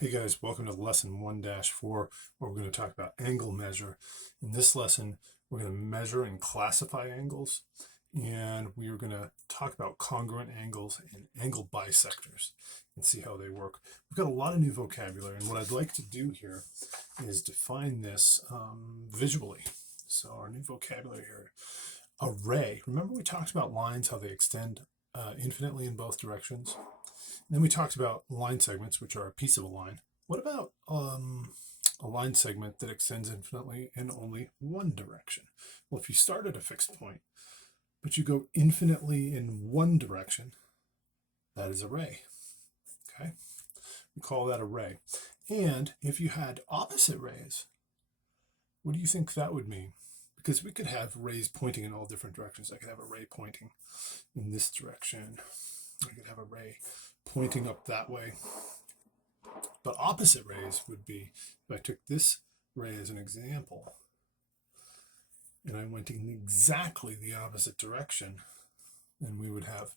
Hey guys, welcome to lesson 1-4, where we're going to talk about angle measure. In this lesson, we're going to measure and classify angles, and we are going to talk about congruent angles and angle bisectors and see how they work. We've got a lot of new vocabulary, and what I'd like to do here is define this visually. So our new vocabulary here, array. Remember we talked about lines, how they extend infinitely in both directions? Then we talked about line segments, which are a piece of a line. What about a line segment that extends infinitely in only one direction? Well, if you start at a fixed point, but you go infinitely in one direction, that is array. Okay, we call that array. And if you had opposite rays, what do you think that would mean? Because we could have rays pointing in all different directions. I could have a ray pointing in this direction. I could have a ray pointing up that way. But opposite rays would be, if I took this ray as an example, and I went in exactly the opposite direction, then we would have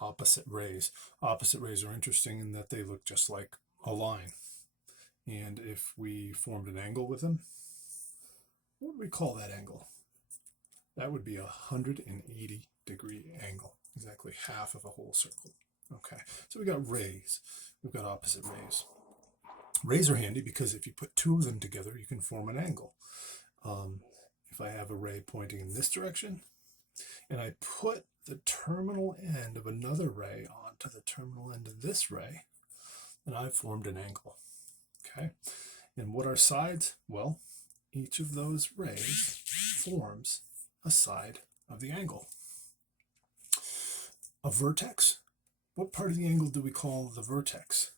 opposite rays. Opposite rays are interesting in that they look just like a line. And if we formed an angle with them, what would we call that angle? That would be a 180-degree angle, exactly half of a whole circle. Okay, so we got rays, we've got opposite rays. Rays are handy because if you put two of them together, you can form an angle. If I have a ray pointing in this direction, and I put the terminal end of another ray onto the terminal end of this ray, then I've formed an angle. Okay, and what are sides? Well, each of those rays forms a side of the angle. A vertex. What part of the angle do we call the vertex?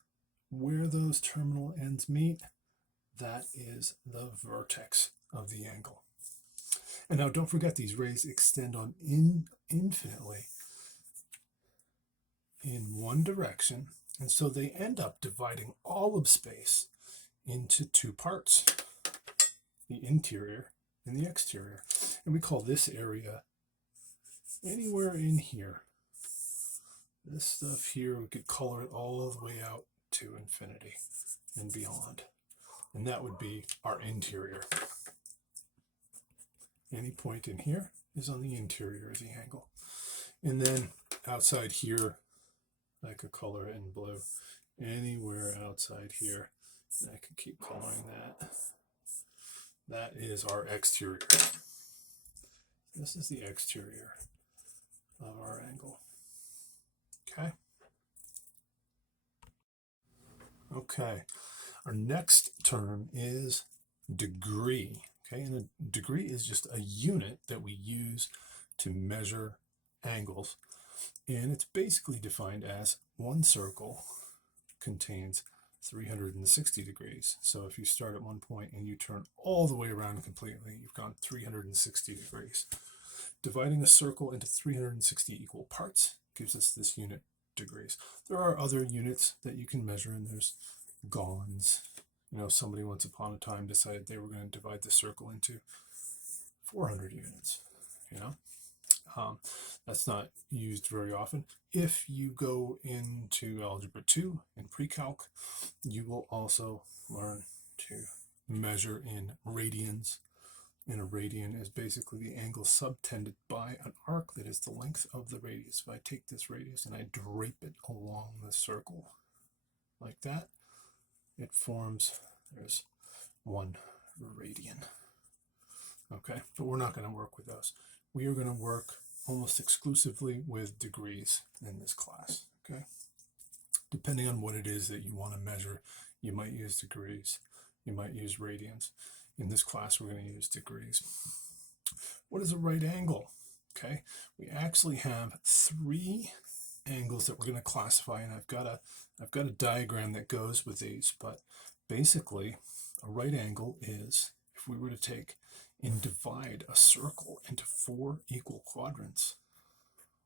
Where those terminal ends meet, that is the vertex of the angle. And now don't forget, these rays extend on infinitely in one direction, and so they end up dividing all of space into two parts, the interior and the exterior. And we call this area anywhere in here. This stuff here, we could color it all the way out to infinity and beyond. And that would be our interior. Any point in here is on the interior of the angle. And then outside here, I could color it in blue. Anywhere outside here, I could keep coloring that. That is our exterior. This is the exterior of our angle. Okay. Okay. Our next term is degree. Okay, and a degree is just a unit that we use to measure angles. And it's basically defined as one circle contains 360 degrees. So if you start at one point and you turn all the way around completely, you've gone 360 degrees. Dividing a circle into 360 equal parts gives us this unit, degrees. There are other units that you can measure, and there's gons. You know, somebody once upon a time decided they were going to divide the circle into 400 units, you know. That's not used very often. If you go into Algebra 2 and Pre-Calc, you will also learn to measure in radians. And a radian is basically the angle subtended by an arc that is the length of the radius. If I take this radius and I drape it along the circle like that, it forms, there's 1 radian. Okay, but we're not going to work with those. We are going to work almost exclusively with degrees in this class. Okay, depending on what it is that you want to measure, you might use degrees, you might use radians. In this class, we're going to use degrees. What is a right angle? Okay, we actually have 3 angles that we're going to classify, and I've got a diagram that goes with these. But basically, a right angle is, if we were to take and divide a circle into 4 equal quadrants,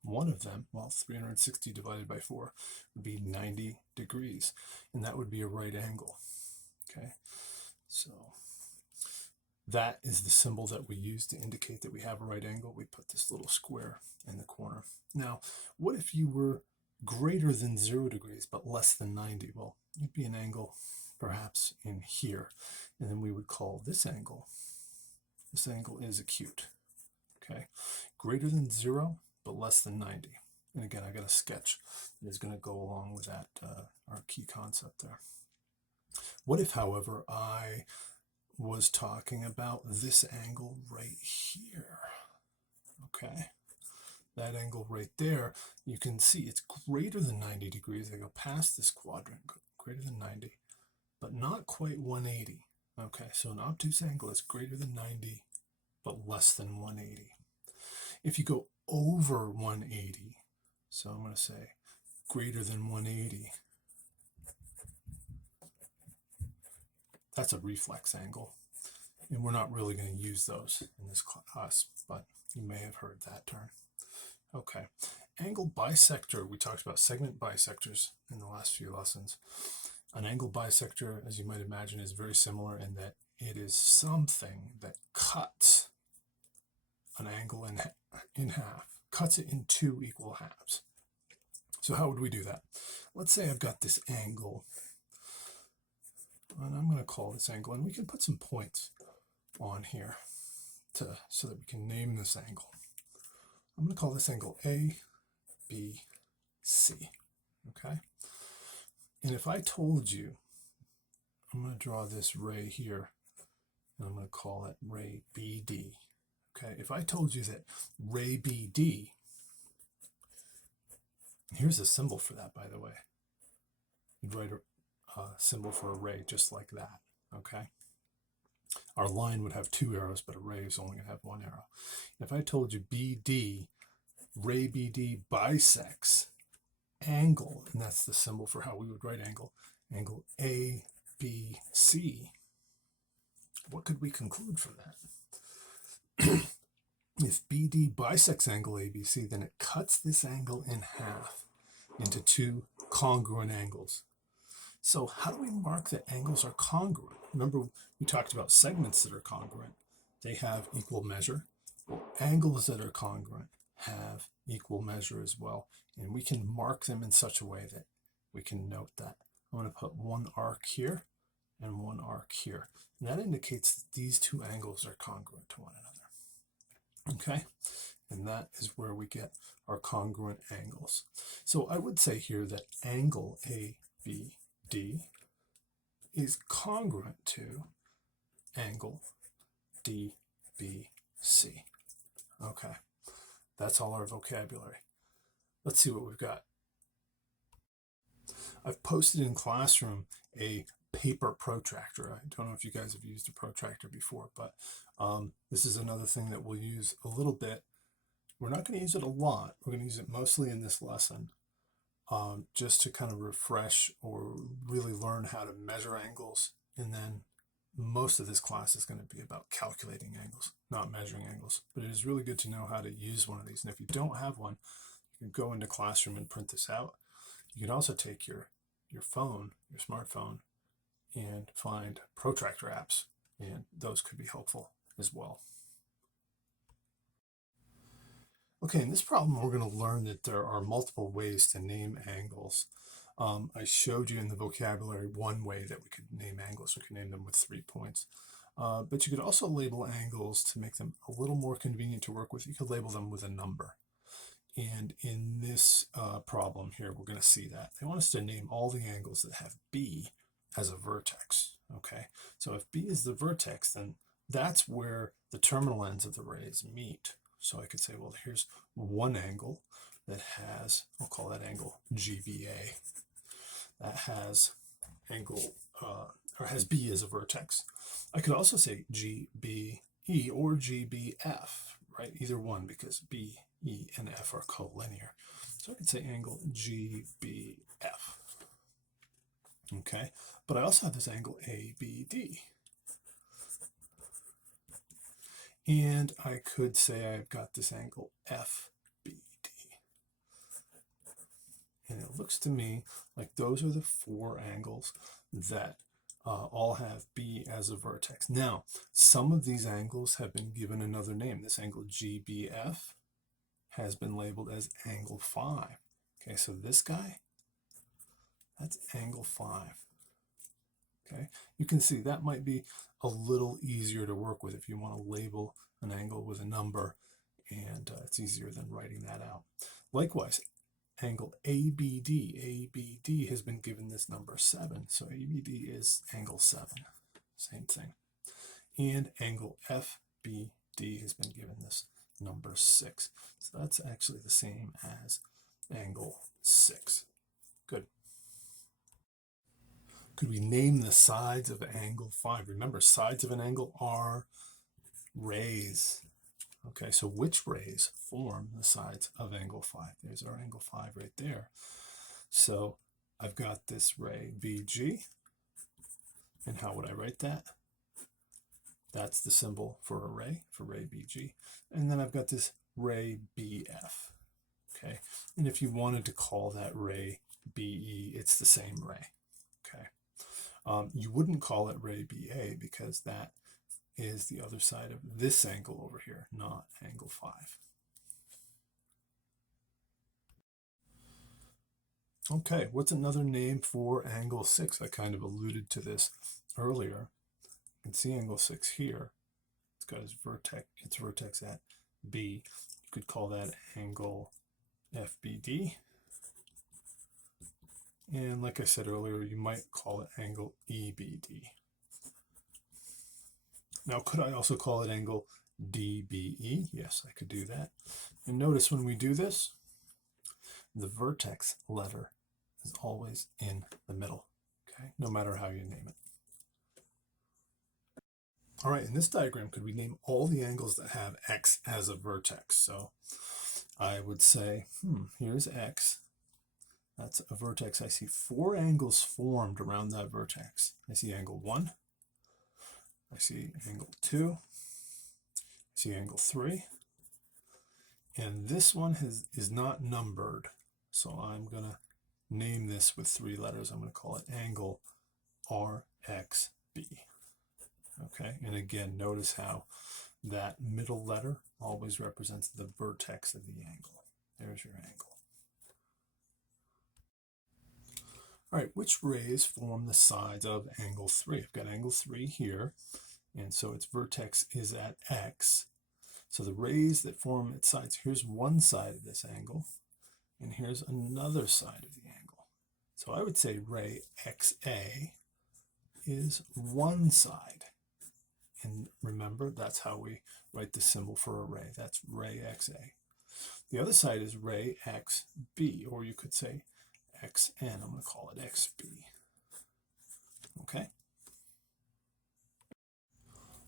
one of them, well, 360 divided by 4 would be 90 degrees, and that would be a right angle. Okay, so that is the symbol that we use to indicate that we have a right angle. We put this little square in the corner. Now, what if you were greater than 0 degrees but less than 90? Well, you'd be an angle perhaps in here. And then we would call this angle is acute. Okay, greater than 0, but less than 90. And again, I got a sketch that is going to go along with that, our key concept there. What if, however, I was talking about this angle right here? Okay, that angle right there, you can see it's greater than 90 degrees. I go past this quadrant, greater than 90, but not quite 180. Okay, so an obtuse angle is greater than 90, but less than 180. If you go over 180, so I'm going to say greater than 180, that's a reflex angle. And we're not really going to use those in this class, but you may have heard that term. Okay, angle bisector, we talked about segment bisectors in the last few lessons. An angle bisector, as you might imagine, is very similar in that it is something that cuts an angle in half, cuts it in 2 equal halves. So how would we do that? Let's say I've got this angle, and I'm going to call this angle, and we can put some points on here so that we can name this angle. I'm going to call this angle A, B, C. Okay? And if I told you, I'm going to draw this ray here, and I'm going to call it ray BD. Okay? If I told you that ray BD, here's a symbol for that, by the way. You'd write a symbol for a ray just like that. Okay? Our line would have 2 arrows, but a ray is only going to have 1 arrow. If I told you BD, ray BD bisects angle, and that's the symbol for how we would write angle, angle ABC, what could we conclude from that? If BD bisects angle ABC, then it cuts this angle in half into 2 congruent angles. So how do we mark that angles are congruent? Remember, we talked about segments that are congruent. They have equal measure. Well, angles that are congruent have equal measure as well. And we can mark them in such a way that we can note that. I'm going to put 1 arc here and 1 arc here. And that indicates that these 2 angles are congruent to one another. Okay? And that is where we get our congruent angles. So I would say here that angle ABD is congruent to angle DBC. Okay, that's all our vocabulary. Let's see what we've got. I've posted in Classroom a paper protractor. I don't know if you guys have used a protractor before, but this is another thing that we'll use a little bit. We're not going to use it a lot. We're going to use it mostly in this lesson, just to kind of refresh or really learn how to measure angles. And then most of this class is going to be about calculating angles, not measuring angles. But it is really good to know how to use one of these. And if you don't have one, you can go into Classroom and print this out. You can also take your phone, your smartphone, and find protractor apps, and those could be helpful as well. Okay, in this problem, we're going to learn that there are multiple ways to name angles. I showed you in the vocabulary one way that we could name angles. We could name them with 3 points. But you could also label angles to make them a little more convenient to work with. You could label them with a number. And in this problem here, we're going to see that. They want us to name all the angles that have B as a vertex. Okay, so if B is the vertex, then that's where the terminal ends of the rays meet. So I could say, well, here's one angle that has, I'll call that angle GBA. That has angle, or has B as a vertex. I could also say GBE or GBF, right? Either one, because B, E, and F are collinear. So I could say angle GBF. Okay, but I also have this angle ABD. And I could say I've got this angle FBD. And it looks to me like those are the 4 angles that all have B as a vertex. Now, some of these angles have been given another name. This angle GBF has been labeled as angle 5. Okay, so this guy, that's angle 5. Okay, you can see that might be a little easier to work with if you want to label an angle with a number, and it's easier than writing that out. Likewise, angle ABD. ABD has been given this number 7, so ABD is angle 7. Same thing. And angle FBD has been given this number 6. So that's actually the same as angle 6. Good. Could we name the sides of angle 5? Remember, sides of an angle are rays. Okay, so which rays form the sides of angle 5? There's our angle 5 right there. So I've got this ray VG, and how would I write that? That's the symbol for a ray, for ray VG. And then I've got this ray BF. Okay, and if you wanted to call that ray BE, it's the same ray. Okay, you wouldn't call it ray BA because that is the other side of this angle over here, not angle 5. Okay, what's another name for angle 6? I kind of alluded to this earlier. You can see angle 6 here. It's got its vertex at B. You could call that angle FBD. And like I said earlier, you might call it angle EBD. Now, could I also call it angle DBE? Yes, I could do that. And notice when we do this, the vertex letter is always in the middle, okay? No matter how you name it. All right, in this diagram, could we name all the angles that have X as a vertex? So I would say, here's X. That's a vertex. I see 4 angles formed around that vertex. I see angle 1. I see angle 2. I see angle 3. And this one is not numbered. So I'm going to name this with 3 letters. I'm going to call it angle RXB. Okay, and again, notice how that middle letter always represents the vertex of the angle. There's your angle. All right, which rays form the sides of angle 3? I've got angle 3 here, and so its vertex is at X. So the rays that form its sides, here's one side of this angle, and here's another side of the angle. So I would say ray XA is one side. And remember, that's how we write the symbol for a ray. That's ray XA. The other side is ray XB, or you could say XN. I'm going to call it XB. Okay?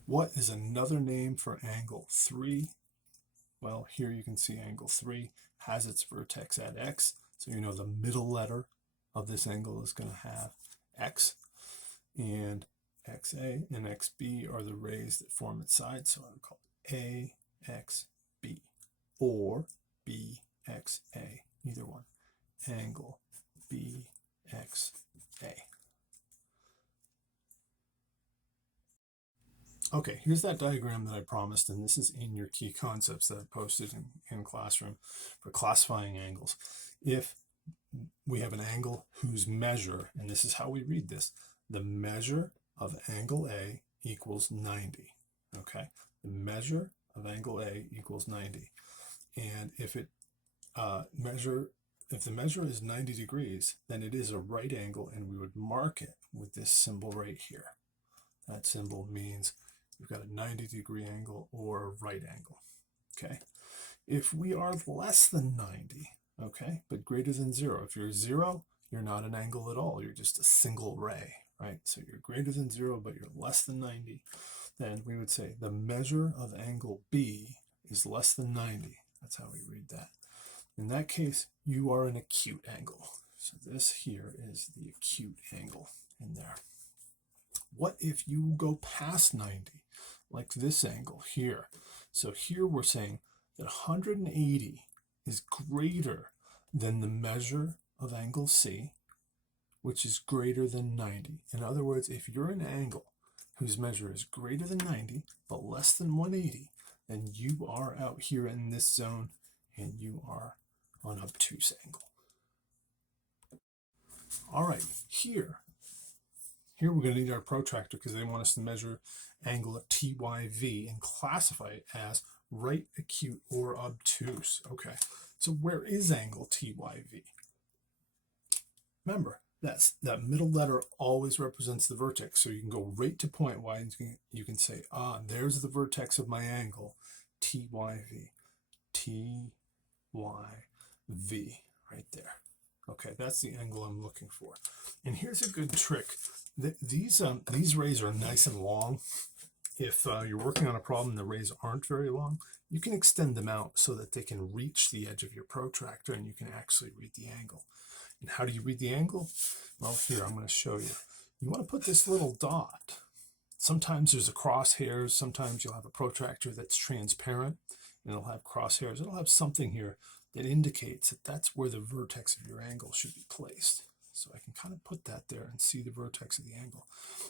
What is another name for angle 3? Well, here you can see angle 3 has its vertex at X. So you know the middle letter of this angle is going to have X. And XA and XB are the rays that form its sides, so I would call it AXB or BXA, either one. Angle BXA. Okay, here's that diagram that I promised, and this is in your key concepts that I posted in Classroom for classifying angles. If we have an angle whose measure, and this is how we read this, the measure of angle A equals 90, okay? The measure of angle A equals 90. And if the measure is 90 degrees, then it is a right angle, and we would mark it with this symbol right here. That symbol means we've got a 90-degree angle or a right angle, okay? If we are less than 90, okay, but greater than 0, if you're 0, you're not an angle at all. You're just a single ray, right? So you're greater than 0, but you're less than 90. Then we would say the measure of angle B is less than 90. That's how we read that. In that case, you are an acute angle. So this here is the acute angle in there. What if you go past 90, like this angle here? So here we're saying that 180 is greater than the measure of angle C, which is greater than 90. In other words, if you're an angle whose measure is greater than 90 but less than 180, then you are out here in this zone and you are on obtuse angle. All right, here Here we're going to need our protractor because they want us to measure angle at TYV and classify it as right, acute, or obtuse. Okay, so where is angle TYV? Remember, that middle letter always represents the vertex, so you can go right to point Y and you can say, there's the vertex of my angle, TYV, TYV, right there. Okay, that's the angle I'm looking for. And here's a good trick. These rays are nice and long. If you're working on a problem and the rays aren't very long, you can extend them out so that they can reach the edge of your protractor and you can actually read the angle. And how do you read the angle? Well, here, I'm going to show you. You want to put this little dot. Sometimes there's a crosshairs. Sometimes you'll have a protractor that's transparent and it'll have crosshairs. It'll have something here that indicates that that's where the vertex of your angle should be placed. So I can kind of put that there and see the vertex of the angle.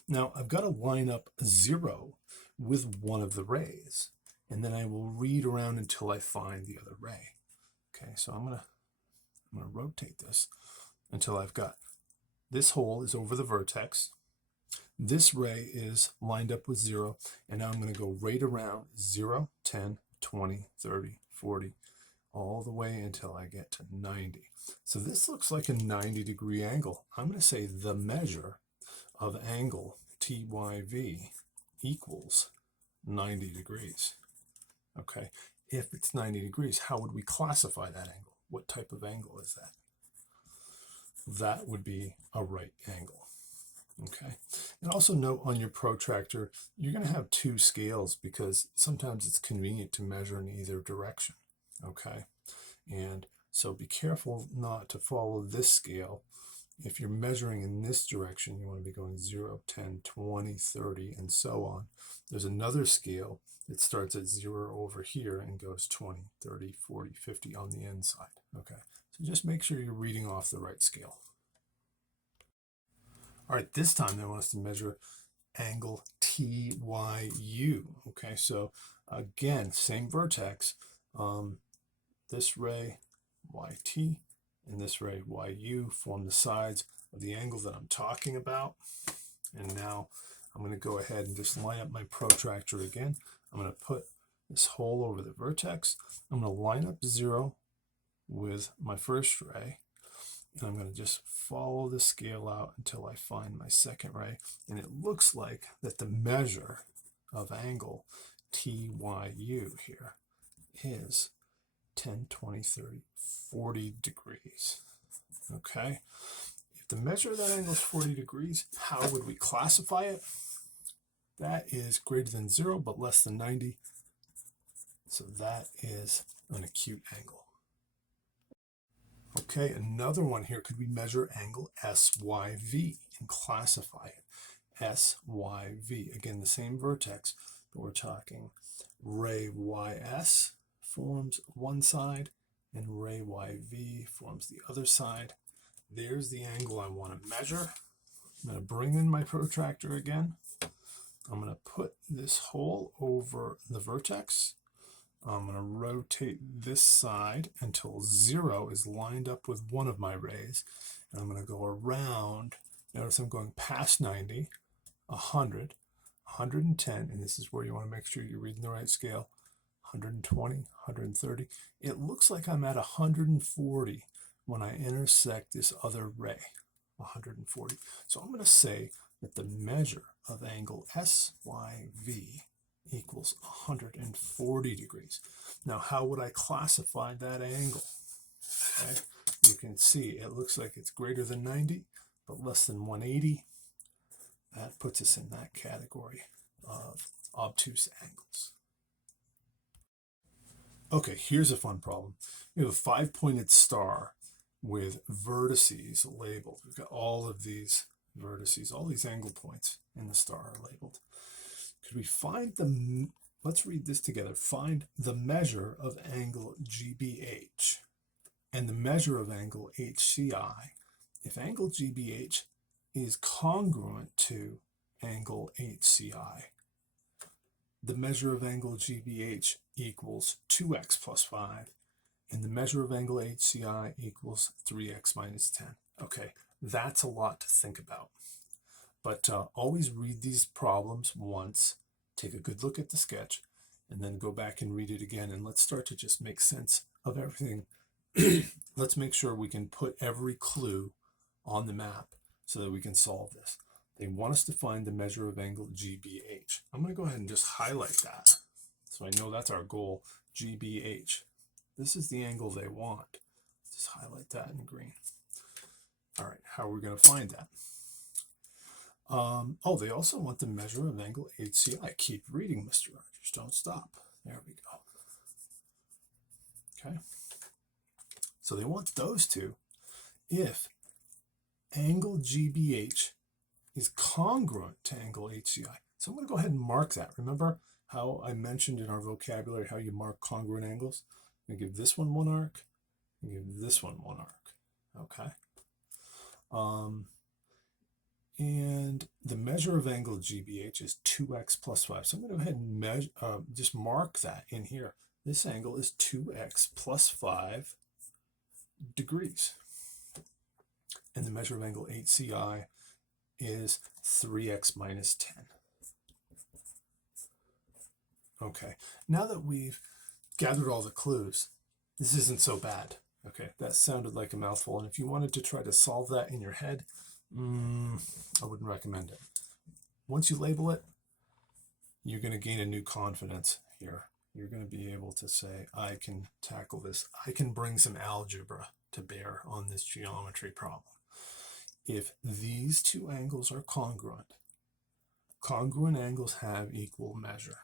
Now I've got to line up 0 with one of the rays, and then I will read around until I find the other ray. Okay, so I'm gonna rotate this until I've got this hole is over the vertex. This ray is lined up with 0, and now I'm going to go right around 0, 10, 20, 30, 40, all the way until I get to 90. So this looks like a 90-degree angle. I'm going to say the measure of angle TYV equals 90 degrees. Okay, if it's 90 degrees, how would we classify that angle? What type of angle is that? That would be a right angle. Okay, and also note on your protractor, you're going to have 2 scales because sometimes it's convenient to measure in either direction. Okay, and so be careful not to follow this scale. If you're measuring in this direction, you want to be going 0, 10, 20, 30, and so on. There's another scale that starts at 0 over here and goes 20, 30, 40, 50 on the inside. Okay, so just make sure you're reading off the right scale. All right, this time they want us to measure angle TYU. Okay, so again, same vertex. This ray YT and this ray YU form the sides of the angle that I'm talking about. And now I'm going to go ahead and just line up my protractor again. I'm going to put this hole over the vertex. I'm going to line up 0 with my first ray. And I'm going to just follow the scale out until I find my second ray. And it looks like that the measure of angle TYU here is 10, 20, 30, 40 degrees. Okay, if the measure of that angle is 40 degrees, how would we classify it? That is greater than 0 but less than 90. So that is an acute angle. Okay, another one here. Could we measure angle SYV and classify it? SYV, again, the same vertex, but we're talking ray YS forms one side and ray YV forms the other side. There's the angle I want to measure. I'm going to bring in my protractor again. I'm going to put this hole over the vertex. I'm going to rotate this side until 0 is lined up with one of my rays. And I'm going to go around. Notice I'm going past 90, 100, 110, and this is where you want to make sure you're reading the right scale. 120, 130. It looks like I'm at 140 when I intersect this other ray, 140. So I'm going to say that the measure of angle SYV equals 140 degrees. Now, how would I classify that angle? Okay, you can see it looks like it's greater than 90, but less than 180. That puts us in that category of obtuse angles. Okay, here's a fun problem. We have a 5-pointed star with vertices labeled. We've got all of these vertices, all these angle points in the star are labeled. Could we find let's read this together. Find the measure of angle GBH and the measure of angle HCI if angle GBH is congruent to angle HCI. The measure of angle GBH equals 2x plus 5, and the measure of angle HCI equals 3x minus 10. Okay, that's a lot to think about. But always read these problems once, take a good look at the sketch, and then go back and read it again. And let's start to just make sense of everything. Let's make sure we can put every clue on the map so that we can solve this. They want us to find the measure of angle GBH. I'm going to go ahead and just highlight that so I know that's our goal, GBH. This is the angle they want. Just highlight that in green. All right, how are we going to find that? Oh, they also want the measure of angle HCI. Keep reading, Mr. Rogers. Don't stop. There we go. Okay. So they want those two if angle GBH is congruent to angle HCI. So I'm going to go ahead and mark that. Remember how I mentioned in our vocabulary how you mark congruent angles? I'm going to give this one one arc and give this one one arc. Okay. And the measure of angle GBH is 2x plus 5. So I'm going to go ahead and just mark that in here. This angle is 2x plus 5 degrees. And the measure of angle HCI is 3x minus 10. Okay, now that we've gathered all the clues, this isn't so bad. Okay, that sounded like a mouthful. And if you wanted to try to solve that in your head, I wouldn't recommend it. Once you label it, you're going to gain a new confidence here. You're going to be able to say, I can tackle this. I can bring some algebra to bear on this geometry problem. If these two angles are congruent angles have equal measure.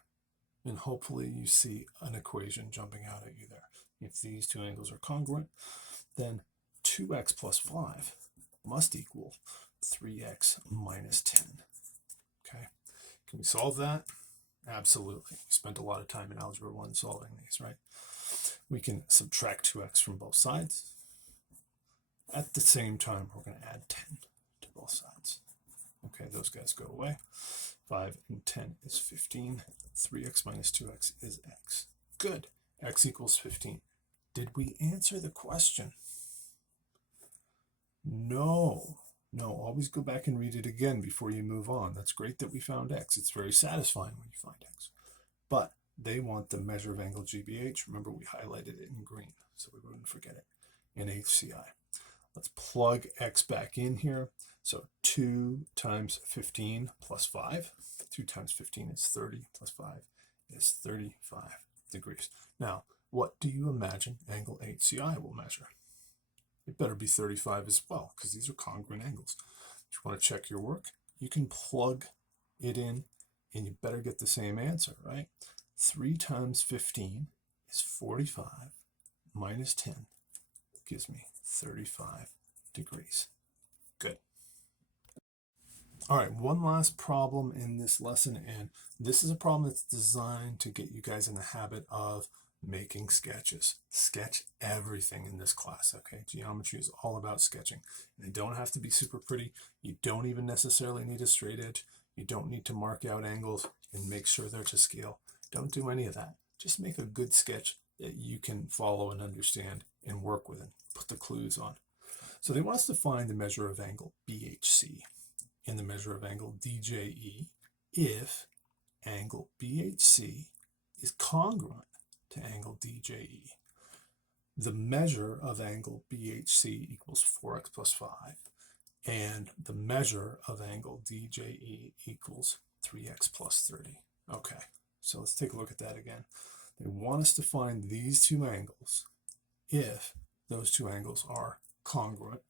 And hopefully you see an equation jumping out at you there. If these two angles are congruent, then 2x plus 5 must equal 3x minus 10. Okay, can we solve that? Absolutely. We spent a lot of time in Algebra 1 solving these, right? We can subtract 2x from both sides. At the same time, we're going to add 10 to both sides. Okay, those guys go away. 5 and 10 is 15. 3x minus 2x is x. Good. X equals 15. Did we answer the question? No. No, always go back and read it again before you move on. That's great that we found x. It's very satisfying when you find x. But they want the measure of angle GBH. Remember, we highlighted it in green, so we wouldn't forget it, in HCI. Let's plug x back in here. So 2 times 15 plus 5. 2 times 15 is 30 plus 5 is 35 degrees. Now, what do you imagine angle HCI will measure? It better be 35 as well, because these are congruent angles. If you want to check your work, you can plug it in, and you better get the same answer, right? 3 times 15 is 45 minus 10 gives me 35 degrees. Good. All right, one last problem in this lesson, and this is a problem that's designed to get you guys in the habit of making sketches. Sketch everything in this class, okay? Geometry is all about sketching. They don't have to be super pretty. You don't even necessarily need a straight edge. You don't need to mark out angles and make sure they're to scale. Don't do any of that. Just make a good sketch that you can follow and understand and work with and put the clues on. So they want us to find the measure of angle BHC and the measure of angle DJE if angle BHC is congruent to angle DJE. The measure of angle BHC equals 4x plus 5, and the measure of angle DJE equals 3x plus 30. Okay, so let's take a look at that again. They want us to find these two angles if those two angles are congruent,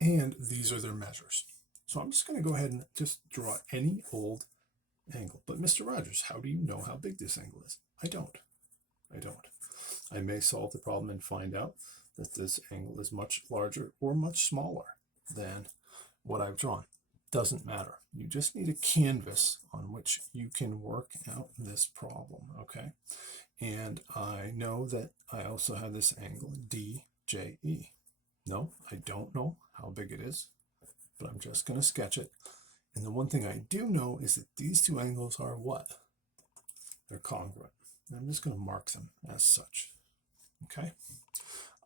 and these are their measures. So I'm just going to go ahead and just draw any old angle. But Mr. Rogers, how do you know how big this angle is? I don't. I may solve the problem and find out that this angle is much larger or much smaller than what I've drawn. Doesn't matter. You just need a canvas on which you can work out this problem, okay? And I know that I also have this angle DJE. No, I don't know how big it is, but I'm just going to sketch it. And the one thing I do know is that these two angles are what? They're congruent. And I'm just going to mark them as such. Okay.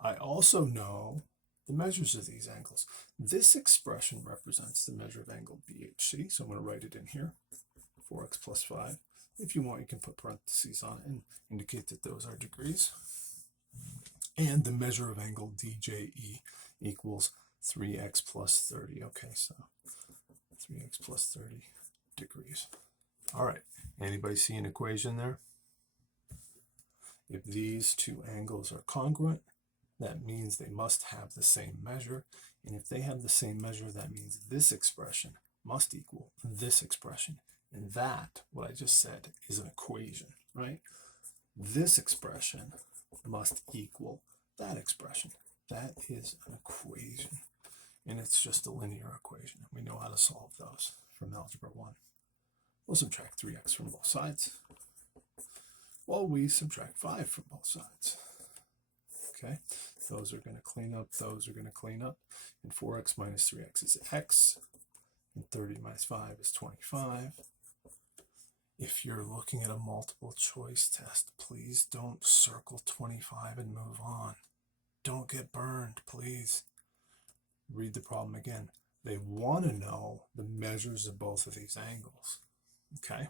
I also know the measures of these angles. This expression represents the measure of angle BHC, so I'm going to write it in here, 4x plus 5. If you want, you can put parentheses on it and indicate that those are degrees. And the measure of angle DJE equals 3x plus 30. Okay, so 3x plus 30 degrees. All right, anybody see an equation there? If these two angles are congruent, that means they must have the same measure. And if they have the same measure, that means this expression must equal this expression. And that, what I just said, is an equation, right? This expression must equal that expression. That is an equation. And it's just a linear equation. We know how to solve those from Algebra 1. We'll subtract 3x from both sides. Well, we subtract 5 from both sides. Okay, those are going to clean up, those are going to clean up. And 4x minus 3x is x. And 30 minus 5 is 25. If you're looking at a multiple choice test, please don't circle 25 and move on. Don't get burned, please. Read the problem again. They want to know the measures of both of these angles. Okay,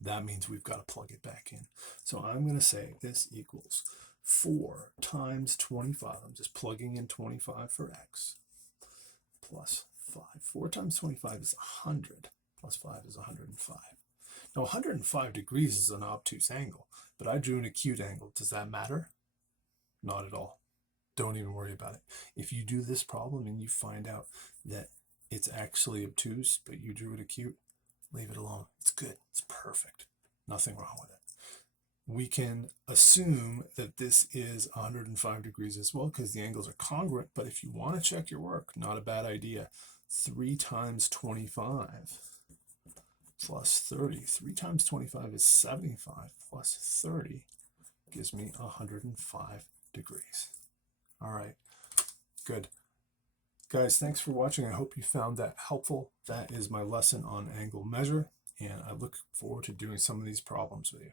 that means we've got to plug it back in. So I'm going to say this equals 4 times 25. I'm just plugging in 25 for x, plus 5. 4 times 25 is 100, plus 5 is 105. Now 105 degrees is an obtuse angle, but I drew an acute angle. Does that matter? Not at all. Don't even worry about it. If you do this problem and you find out that it's actually obtuse, but you drew it acute, leave it alone. It's good. It's perfect. Nothing wrong with it. We can assume that this is 105 degrees as well because the angles are congruent, but if you want to check your work, not a bad idea. 3 times 25 plus 30. 3 times 25 is 75 plus 30 gives me 105 degrees. All right, good. Guys, thanks for watching. I hope you found that helpful. That is my lesson on angle measure, and I look forward to doing some of these problems with you.